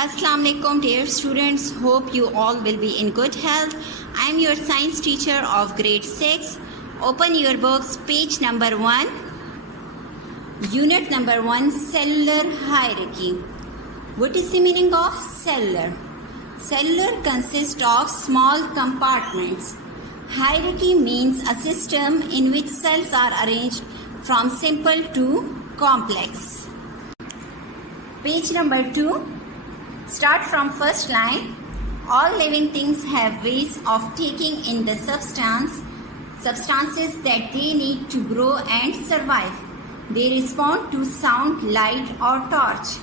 Assalamu alaikum dear students, hope you all will be in good health. I am your science teacher of grade 6. Open your books, page number 1, unit number 1, cellular hierarchy. What is the meaning of cellular? Cellular consists of small compartments. Hierarchy means a system in which cells are arranged from simple to complex. Page number 2. Start from first line. All living things have ways of taking in the substances that they need to grow and survive. They respond to sound, light or torch.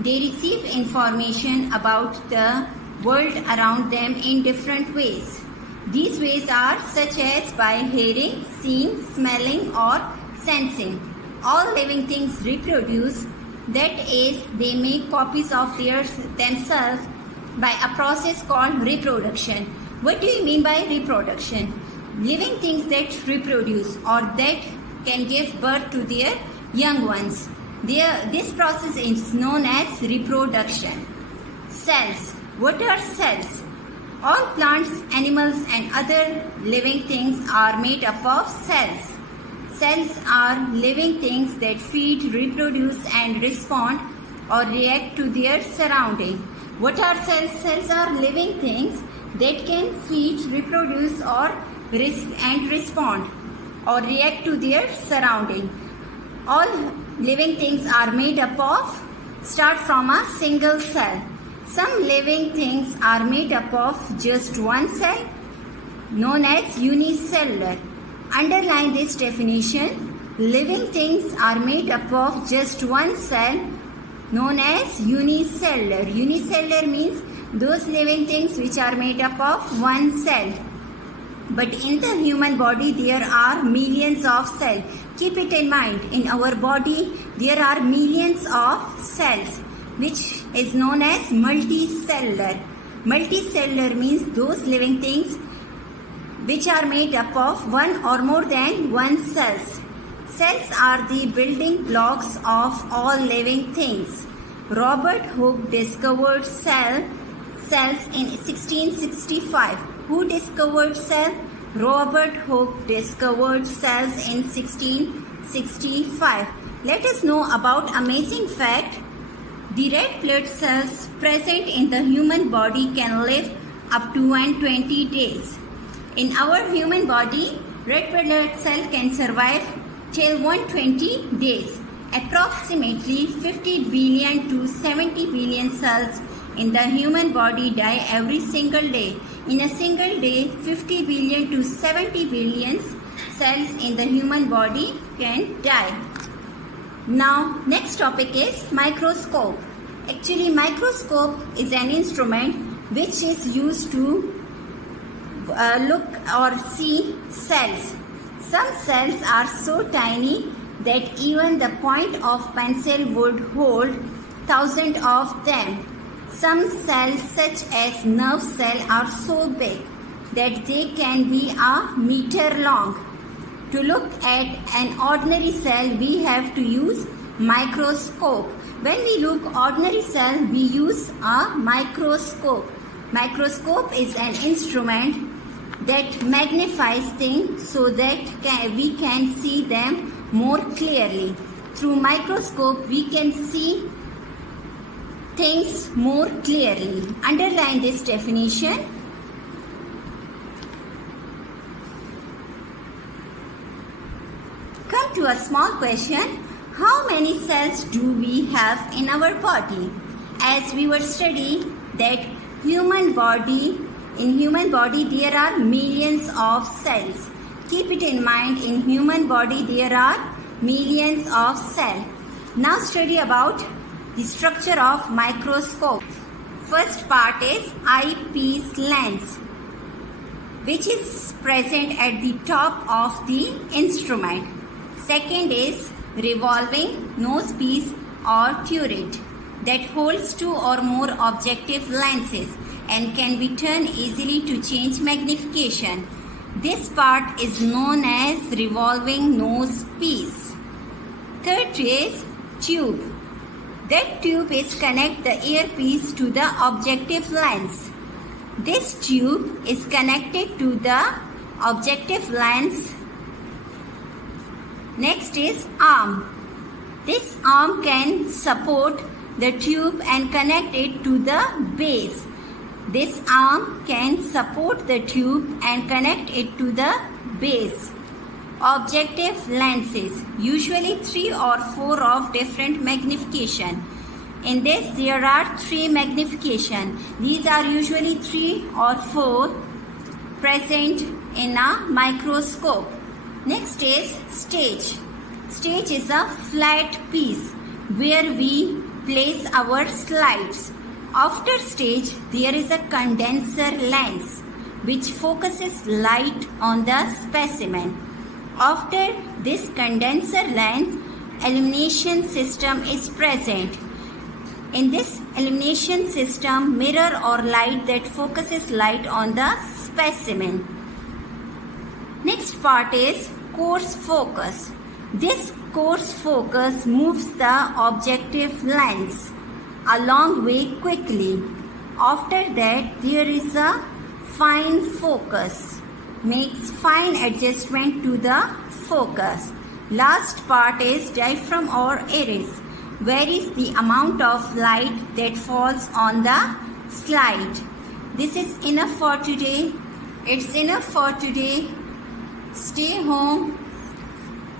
They receive information about the world around them in different ways. These ways are such as by hearing, seeing, smelling or sensing. All living things reproduce. That is, they make copies of themselves by a process called reproduction. What do you mean by reproduction? Living things that reproduce or that can give birth to their young ones. This process is known as reproduction. Cells. What are cells? All plants, animals and other living things are made up of cells. Cells are living things that feed, reproduce and respond or react to their surrounding. What are cells? Cells are living things that can feed, reproduce or respond or react to their surrounding. All living things are made up of, start from a single cell. Some living things are made up of just one cell, known as unicellular. Underline this definition. Living things are made up of just one cell, known as unicellular. Unicellular means those living things which are made up of one cell. But in the human body there are millions of cells. Keep it in mind, in our body there are millions of cells, which is known as multicellular. Multicellular means those living things which are made up of one or more than one cells. Cells are the building blocks of all living things. Robert Hooke discovered cells in 1665. Who discovered cells? Robert Hooke discovered cells in 1665. Let us know about amazing fact. The red blood cells present in the human body can live up to 120 days. In our human body, red blood cell can survive till 120 days. Approximately 50 billion to 70 billion cells in the human body die every single day. In a single day, 50 billion to 70 billion cells in the human body can die. Now, next topic is microscope. Actually, microscope is an instrument which is used to look or see cells. Some cells are so tiny that even the point of pencil would hold thousands of them. Some cells such as nerve cell are so big that they can be a meter long. To look at an ordinary cell, we have to use microscope. When we look ordinary cell, we use a microscope. Microscope is an instrument that magnifies things so that we can see them more clearly. Through microscope, we can see things more clearly. Underline this definition. Come to a small question. How many cells do we have in our body? As we were studying that in human body there are millions of cells. Keep it in mind, in human body there are millions of cells. Now study about the structure of microscope. First part is eyepiece lens, which is present at the top of the instrument. Second is revolving nosepiece or turret that holds two or more objective lenses and can be turned easily to change magnification. This part is known as revolving nose piece. Third is tube. That tube is connect the earpiece to the objective lens. This tube is connected to the objective lens. Next is arm. This arm can support the tube and connect it to the base. This arm can support the tube and connect it to the base. Objective lenses, usually 3 or 4 of different magnification. In this there are 3 magnification. These are usually 3 or 4 present in a microscope. Next is stage. Stage is a flat piece where we place our slides. After stage there is a condenser lens which focuses light on the specimen. After this condenser lens, illumination system is present. In this illumination system, mirror or light that focuses light on the specimen. Next part is coarse focus. This coarse focus moves the objective lens a long way quickly. After that, there is a fine focus, makes fine adjustment to the focus. Last part is diaphragm or iris, varies the amount of light that falls on the slide. This is enough for today. It's enough for today. Stay home,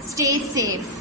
stay safe.